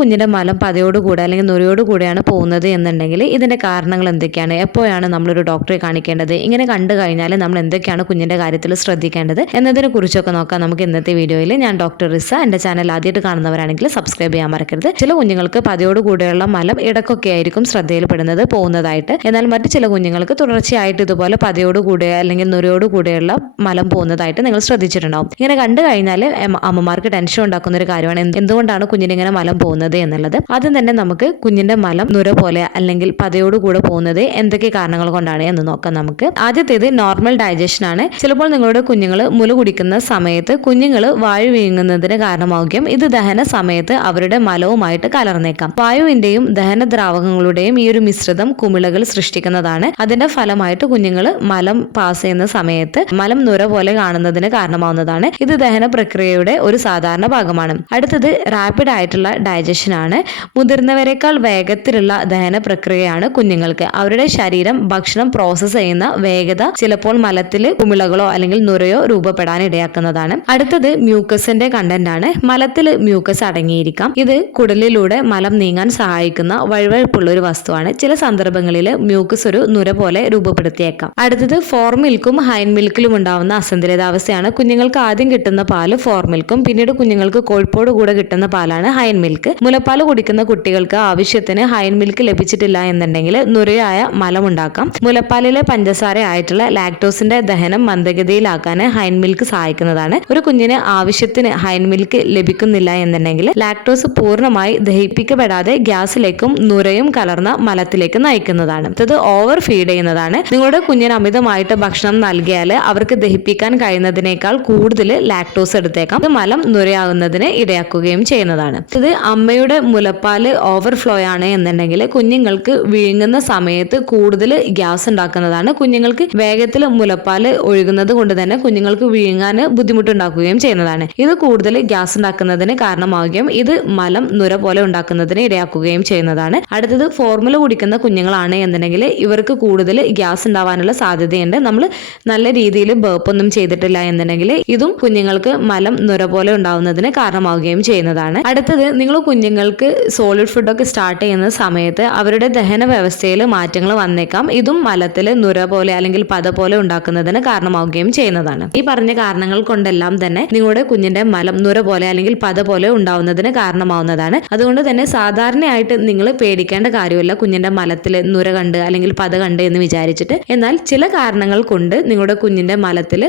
കുഞ്ഞിൻ്റെ മലം പതയോടുകൂടെ അല്ലെങ്കിൽ നുരയോടുകൂടെയാണ് പോകുന്നത് എന്നുണ്ടെങ്കിൽ ഇതിൻ്റെ കാരണങ്ങൾ എന്തൊക്കെയാണ്, എപ്പോഴാണ് നമ്മളൊരു ഡോക്ടറെ കാണിക്കേണ്ടത്, ഇങ്ങനെ കണ്ടു കഴിഞ്ഞാൽ നമ്മൾ എന്തൊക്കെയാണ് കുഞ്ഞിൻ്റെ കാര്യത്തിൽ ശ്രദ്ധിക്കേണ്ടത് എന്നതിനെ കുറിച്ചൊക്കെ നോക്കാം നമുക്ക് ഇന്നത്തെ വീഡിയോയിൽ. ഞാൻ ഡോക്ടർ റിസ. എൻ്റെ ചാനൽ ആദ്യമായിട്ട് കാണുന്നവരാണെങ്കിൽ സബ്സ്ക്രൈബ് ചെയ്യാൻ മറക്കരുത്. ചില കുഞ്ഞുങ്ങൾക്ക് പതയോടുകൂടെയുള്ള മലം ഇടയ്ക്കൊക്കെ ആയിരിക്കും ശ്രദ്ധയിൽപ്പെടുന്നത് പോകുന്നതായിട്ട്. എന്നാൽ മറ്റു ചില കുഞ്ഞുങ്ങൾക്ക് തുടർച്ചയായിട്ട് ഇതുപോലെ പതയോടുകൂടെ അല്ലെങ്കിൽ നുരയോടുകൂടെയുള്ള മലം പോകുന്നതായിട്ട് നിങ്ങൾ ശ്രദ്ധിച്ചിട്ടുണ്ടാവും. ഇങ്ങനെ കണ്ടു കഴിഞ്ഞാൽ അമ്മമാർക്ക് ടെൻഷൻ ഉണ്ടാക്കുന്ന ഒരു കാര്യമാണ് എന്തുകൊണ്ടാണ് കുഞ്ഞിനിങ്ങനെ മലം പോകുന്നത് എന്നുള്ളത്. ആദ്യം തന്നെ നമുക്ക് കുഞ്ഞിന്റെ മലം നുര പോലെ അല്ലെങ്കിൽ പതയോടുകൂടെ പോകുന്നത് എന്തൊക്കെ കാരണങ്ങൾ കൊണ്ടാണ് എന്ന് നോക്കാം നമുക്ക്. ആദ്യത്തേത് നോർമൽ ഡൈജഷൻ ആണ്. ചിലപ്പോൾ നിങ്ങളുടെ കുഞ്ഞുങ്ങൾ മുല കുടിക്കുന്ന സമയത്ത് കുഞ്ഞുങ്ങൾ വായു വീങ്ങുന്നതിന് കാരണമാവുകയും ഇത് ദഹന സമയത്ത് അവരുടെ മലവുമായിട്ട് കലർന്നേക്കാം. വായുവിന്റെയും ദഹന ദ്രാവകങ്ങളുടെയും ഈ ഒരു മിശ്രിതം കുമിളകൾ സൃഷ്ടിക്കുന്നതാണ്. അതിന്റെ ഫലമായിട്ട് കുഞ്ഞുങ്ങൾ മലം പാസ് ചെയ്യുന്ന സമയത്ത് മലം നുര പോലെ കാണുന്നതിന് കാരണമാവുന്നതാണ്. ഇത് ദഹന പ്രക്രിയയുടെ ഒരു സാധാരണ ഭാഗമാണ്. അടുത്തത് റാപ്പിഡ് ആയിട്ടുള്ള ഡൈജഷൻ ആണ്. മുതിർന്നവരെക്കാൾ വേഗത്തിലുള്ള ദഹന പ്രക്രിയയാണ് കുഞ്ഞുങ്ങൾക്ക്. അവരുടെ ശരീരം ഭക്ഷണം പ്രോസസ് ചെയ്യുന്ന വേഗത ചിലപ്പോൾ മലത്തിൽ കുമിളകളോ അല്ലെങ്കിൽ നുരയോ രൂപപ്പെടാൻ ഇടയാക്കുന്നതാണ്. അടുത്തത് മ്യൂക്കസിന്റെ കണ്ടന്റ് ആണ്. മലത്തിൽ മ്യൂക്കസ് അടങ്ങിയിരിക്കാം. ഇത് കുടലിലൂടെ മലം നീങ്ങാൻ സഹായിക്കുന്ന വഴുവഴുപ്പുള്ള ഒരു വസ്തുവാണ്. ചില സന്ദർഭങ്ങളിൽ മ്യൂക്കസ് ഒരു നുര പോലെ രൂപപ്പെടുത്തിയേക്കാം. അടുത്തത് ഫോർ മിൽക്കും ഹൈൻ മിൽക്കിലും ഉണ്ടാവുന്ന അസന്തുലിതാവസ്ഥയാണ്. കുഞ്ഞുങ്ങൾക്ക് ആദ്യം കിട്ടുന്ന പാല് ഫോർ മിൽക്കും പിന്നീട് കുഞ്ഞുങ്ങൾക്ക് കൊഴുപ്പോട് കൂടെ കിട്ടുന്ന പാലാണ് ഹൈൻ മിൽക്ക്. മുലപ്പാൽ കുടിക്കുന്ന കുട്ടികൾക്ക് ആവശ്യത്തിന് ഹൈൻ മിൽക്ക് ലഭിച്ചിട്ടില്ല എന്നുണ്ടെങ്കിൽ നുരയായ മലമുണ്ടാക്കാം. മുലപ്പാലിലെ പഞ്ചസാര ആയിട്ടുള്ള ലാക്ടോസിന്റെ ദഹനം മന്ദഗതിയിലാക്കാൻ ഹൈൻ മിൽക്ക് സഹായിക്കുന്നതാണ്. ഒരു കുഞ്ഞിന് ആവശ്യത്തിന് ഹൈൻ മിൽക്ക് ലഭിക്കുന്നില്ല എന്നുണ്ടെങ്കിൽ ലാക്ടോസ് പൂർണ്ണമായി ദഹിപ്പിക്കപ്പെടാതെ ഗ്യാസിലേക്കും നുരയും കലർന്ന മലത്തിലേക്ക് നയിക്കുന്നതാണ്. ഇത് ഓവർ ഫീഡ് ചെയ്യുന്നതാണ്. നിങ്ങളുടെ കുഞ്ഞിന് അമിതമായിട്ട് ഭക്ഷണം നൽകിയാൽ അവർക്ക് ദഹിപ്പിക്കാൻ കഴിയുന്നതിനേക്കാൾ കൂടുതൽ ലാക്ടോസ് എടുത്തേക്കാം. ഇത് മലം നുരയാകുന്നതിന് ഇടയാക്കുകയും ചെയ്യുന്നതാണ്. ഇത് അമ്മയുടെ മുലപ്പാല് ഓവർഫ്ലോ ആണ് എന്നുണ്ടെങ്കിൽ കുഞ്ഞുങ്ങൾക്ക് വിഴുങ്ങുന്ന സമയത്ത് കൂടുതൽ ഗ്യാസ് ഉണ്ടാക്കുന്നതാണ്. കുഞ്ഞുങ്ങൾക്ക് വേഗത്തിൽ മുലപ്പാല് ഒഴുകുന്നത് കൊണ്ട് തന്നെ കുഞ്ഞുങ്ങൾക്ക് വിഴുങ്ങാൻ ബുദ്ധിമുട്ടുണ്ടാക്കുകയും ചെയ്യുന്നതാണ്. ഇത് കൂടുതൽ ഗ്യാസ് ഉണ്ടാക്കുന്നതിന് കാരണമാവുകയും ഇത് മലം നുര പോലെ ഉണ്ടാക്കുന്നതിന് ഇടയാക്കുകയും ചെയ്യുന്നതാണ്. അടുത്തത് ഫോർമുല കുടിക്കുന്ന കുഞ്ഞുങ്ങളാണ് എന്നുണ്ടെങ്കിൽ ഇവർക്ക് കൂടുതൽ ഗ്യാസ് ഉണ്ടാവാനുള്ള സാധ്യതയുണ്ട്. നമ്മൾ നല്ല രീതിയിൽ ബേപ്പൊന്നും ചെയ്തിട്ടില്ല എന്നുണ്ടെങ്കിൽ ഇതും കുഞ്ഞുങ്ങൾക്ക് മലം നുര പോലെ ഉണ്ടാവുന്നതിന് കാരണമാവുകയും ചെയ്യുന്നതാണ്. അടുത്തത് നിങ്ങൾ കുഞ്ഞുങ്ങൾക്ക് സോളിഡ് ഫുഡൊക്കെ സ്റ്റാർട്ട് ചെയ്യുന്ന സമയത്ത് അവരുടെ ദഹന വ്യവസ്ഥയിൽ മാറ്റങ്ങൾ വന്നേക്കാം. ഇതും മലത്തിൽ നുര പോലെ അല്ലെങ്കിൽ പത പോലെ ഉണ്ടാക്കുന്നതിന് കാരണമാവുകയും ചെയ്യുന്നതാണ്. ഈ പറഞ്ഞ കാരണങ്ങൾ കൊണ്ടെല്ലാം തന്നെ നിങ്ങളുടെ കുഞ്ഞിന്റെ മലം നുര പോലെ അല്ലെങ്കിൽ പത പോലെ ഉണ്ടാവുന്നതിന് കാരണമാവുന്നതാണ്. അതുകൊണ്ട് തന്നെ സാധാരണയായിട്ട് നിങ്ങൾ പേടിക്കേണ്ട കാര്യമില്ല കുഞ്ഞിന്റെ മലത്തിൽ നുര കണ്ട് അല്ലെങ്കിൽ പത കണ്ട് എന്ന് വിചാരിച്ചിട്ട്. എന്നാൽ ചില കാരണങ്ങൾ കൊണ്ട് നിങ്ങളുടെ കുഞ്ഞിന്റെ മലത്തിൽ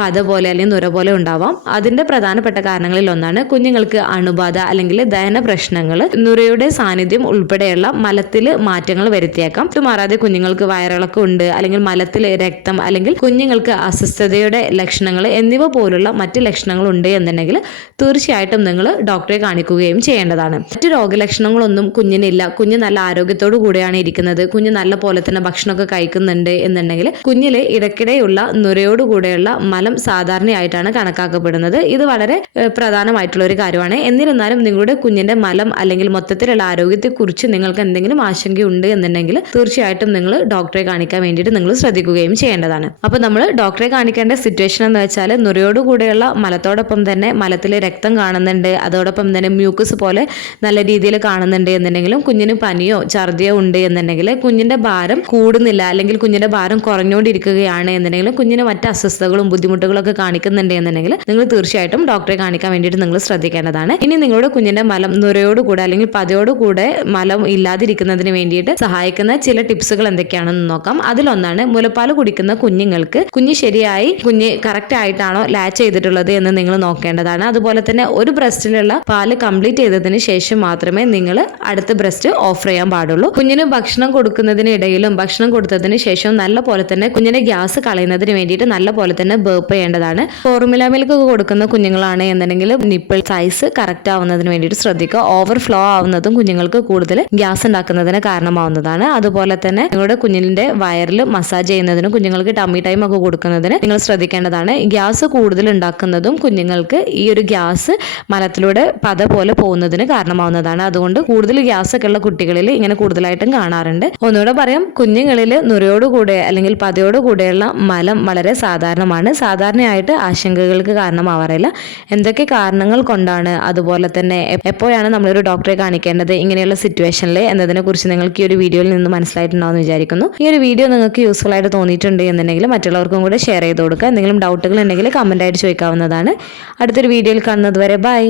പത പോലെ അല്ലെങ്കിൽ നുര പോലെ ഉണ്ടാവാം. അതിന്റെ പ്രധാനപ്പെട്ട കാരണങ്ങളിൽ ഒന്നാണ് കുഞ്ഞുങ്ങൾക്ക് അണുബാധ അല്ലെങ്കിൽ ദഹന പ്രശ്നങ്ങൾ, നുരയുടെ സാന്നിധ്യം ഉൾപ്പെടെയുള്ള മലത്തിൽ മാറ്റങ്ങൾ വരുത്തിയേക്കാം. ഇത് മാറാതെ കുഞ്ഞുങ്ങൾക്ക് വയറിളക്കം ഉണ്ട് അല്ലെങ്കിൽ മലത്തിൽ രക്തം അല്ലെങ്കിൽ കുഞ്ഞുങ്ങൾക്ക് അസ്വസ്ഥതയുടെ ലക്ഷണങ്ങൾ എന്നിവ പോലുള്ള മറ്റ് ലക്ഷണങ്ങൾ ഉണ്ട് എന്നുണ്ടെങ്കിൽ തീർച്ചയായിട്ടും നിങ്ങൾ ഡോക്ടറെ കാണിക്കുകയും ചെയ്യേണ്ടതാണ്. മറ്റു രോഗലക്ഷണങ്ങളൊന്നും കുഞ്ഞിനില്ല, കുഞ്ഞ് നല്ല ആരോഗ്യത്തോടു കൂടിയാണ് ഇരിക്കുന്നത്, കുഞ്ഞ് നല്ല പോലെ തന്നെ ഭക്ഷണമൊക്കെ കഴിക്കുന്നുണ്ട് എന്നുണ്ടെങ്കിൽ കുഞ്ഞിൽ ഇടയ്ക്കിടെയുള്ള നുരയോടുകൂടെയുള്ള മലം സാധാരണയായിട്ടാണ് കണക്കാക്കപ്പെടുന്നത്. ഇത് വളരെ പ്രധാനമായിട്ടുള്ള ഒരു കാര്യമാണ്. എന്നിരുന്നാലും നിങ്ങളുടെ കുഞ്ഞിന്റെ മലം അല്ലെങ്കിൽ മൊത്തത്തിലുള്ള ആരോഗ്യത്തെക്കുറിച്ച് നിങ്ങൾക്ക് എന്തെങ്കിലും ആശങ്കയുണ്ട് എന്നുണ്ടെങ്കിൽ തീർച്ചയായിട്ടും നിങ്ങൾ ഡോക്ടറെ കാണിക്കാൻ വേണ്ടിയിട്ട് നിങ്ങൾ ശ്രദ്ധിക്കുകയും ചെയ്യേണ്ടതാണ്. അപ്പോൾ നമ്മൾ ഡോക്ടറെ കാണിക്കേണ്ട സിറ്റുവേഷൻ എന്ന് വെച്ചാൽ നുരയോടുകൂടെയുള്ള മലത്തോടൊപ്പം തന്നെ മലത്തിൽ രക്തം കാണുന്നുണ്ട്, അതോടൊപ്പം തന്നെ മ്യൂക്കസ് പോലെ നല്ല രീതിയിൽ കാണുന്നുണ്ട് എന്നുണ്ടെങ്കിലും കുഞ്ഞിന് പനിയോ ഛർദിയോ ഉണ്ട് എന്നുണ്ടെങ്കിൽ കുഞ്ഞിന്റെ ഭാരം കൂടുന്നില്ല അല്ലെങ്കിൽ കുഞ്ഞിന്റെ ഭാരം കുറഞ്ഞുകൊണ്ടിരിക്കുകയാണ് എന്നുണ്ടെങ്കിൽ കുഞ്ഞിന് മറ്റ് അസ്വസ്ഥതകളും ബുദ്ധിമുട്ടുകളൊക്കെ കാണിക്കുന്നുണ്ട് എന്നുണ്ടെങ്കിൽ നിങ്ങൾ തീർച്ചയായിട്ടും ഡോക്ടറെ കാണിക്കാൻ വേണ്ടിയിട്ട് നിങ്ങൾ ശ്രദ്ധിക്കേണ്ടതാണ്. ഇനി നിങ്ങളുടെ കുഞ്ഞിന്റെ മലം നുരയോടുകൂടെ അല്ലെങ്കിൽ പതയോടുകൂടെ മലം ഇല്ലാതിരിക്കുന്നതിന് വേണ്ടിയിട്ട് സഹായിക്കുന്ന ചില ടിപ്സുകൾ എന്തൊക്കെയാണെന്ന് നോക്കാം. അതിലൊന്നാണ് മുലപ്പാൽ കുടിക്കുന്ന കുഞ്ഞുങ്ങൾക്ക് കുഞ്ഞ് കറക്റ്റ് ആയിട്ടാണോ ലാച്ച് ചെയ്തിട്ടുള്ളത് എന്ന് നിങ്ങൾ നോക്കേണ്ടതാണ്. അതുപോലെ തന്നെ ഒരു ബ്രസ്റ്റിലുള്ള പാല് കംപ്ലീറ്റ് ചെയ്തതിന് ശേഷം മാത്രമേ നിങ്ങൾ അടുത്ത ബ്രസ്റ്റ് ഓഫർ ചെയ്യാൻ പാടുള്ളൂ. കുഞ്ഞിന് ഭക്ഷണം കൊടുക്കുന്നതിനിടയിലും ഭക്ഷണം കൊടുത്തതിന് ശേഷം നല്ല പോലെ തന്നെ കുഞ്ഞിന്റെ ഗ്യാസ് കളയുന്നതിന് വേണ്ടിയിട്ട് നല്ല പോലെ തന്നെ ബേപ്പ് ചെയ്യേണ്ടതാണ്. ഫോർമുല മിൽക്ക് കൊടുക്കുന്ന കുഞ്ഞുങ്ങളാണ് എന്നുണ്ടെങ്കിൽ നിപ്പിൾ സൈസ് കറക്റ്റ് ആവുന്നതിന് വേണ്ടിയിട്ട് ശ്രദ്ധിക്കുക. ഓവർഫ്ലോ ആവുന്നതും കുഞ്ഞുങ്ങൾക്ക് കൂടുതൽ ഗ്യാസ് ഉണ്ടാക്കുന്നതിന് കാരണമാവുന്നതാണ്. അതുപോലെ തന്നെ നിങ്ങളുടെ കുഞ്ഞിന്റെ വയറിൽ മസാജ് ചെയ്യുന്നതിനും കുഞ്ഞുങ്ങൾക്ക് ടമ്മി ടൈം ഒക്കെ കൊടുക്കുന്നതിന് നിങ്ങൾ ശ്രദ്ധിക്കേണ്ടതാണ്. ഗ്യാസ് കൂടുതൽ ഉണ്ടാക്കുന്നതും കുഞ്ഞുങ്ങൾക്ക് ഈ ഒരു ഗ്യാസ് മലത്തിലൂടെ പത പോലെ പോകുന്നതിന് കാരണമാവുന്നതാണ്. അതുകൊണ്ട് കൂടുതൽ ഗ്യാസ് ഒക്കെ ഉള്ള കുട്ടികളിൽ ഇങ്ങനെ കൂടുതലായിട്ടും കാണാറുണ്ട്. ഒന്നുകൂടെ പറയാം, കുഞ്ഞുങ്ങളിൽ നുരയോടുകൂടെ അല്ലെങ്കിൽ പതയോടുകൂടെയുള്ള മലം വളരെ സാധാരണമാണ്. സാധാരണയായിട്ട് ആശങ്കകൾക്ക് കാരണമാവാറില്ല. എന്തൊക്കെ കാരണങ്ങൾ കൊണ്ടാണ്, അതുപോലെ തന്നെ എപ്പോഴാണ് നമ്മളൊരു ഡോക്ടറെ കാണിക്കേണ്ടത് ഇങ്ങനെയുള്ള സിറ്റുവേഷനിൽ എന്നതിനെക്കുറിച്ച് നിങ്ങൾക്ക് ഈ ഒരു വീഡിയോയിൽ നിന്ന് മനസ്സിലായിട്ടുണ്ടാവുമെന്ന് വിചാരിക്കുന്നു. ഈ ഒരു വീഡിയോ നിങ്ങൾക്ക് യൂസ്ഫുൾ ആയിട്ട് തോന്നിയിട്ടുണ്ട് എന്നുണ്ടെങ്കിൽ മറ്റുള്ളവർക്കും കൂടെ ഷെയർ ചെയ്ത് കൊടുക്കുക. എന്തെങ്കിലും ഡൗട്ടുകൾ ഉണ്ടെങ്കിൽ കമൻ്റ് ആയിട്ട് ചോദിക്കാവുന്നതാണ്. അടുത്തൊരു വീഡിയോയിൽ കാണുന്നത് വരെ ബൈ.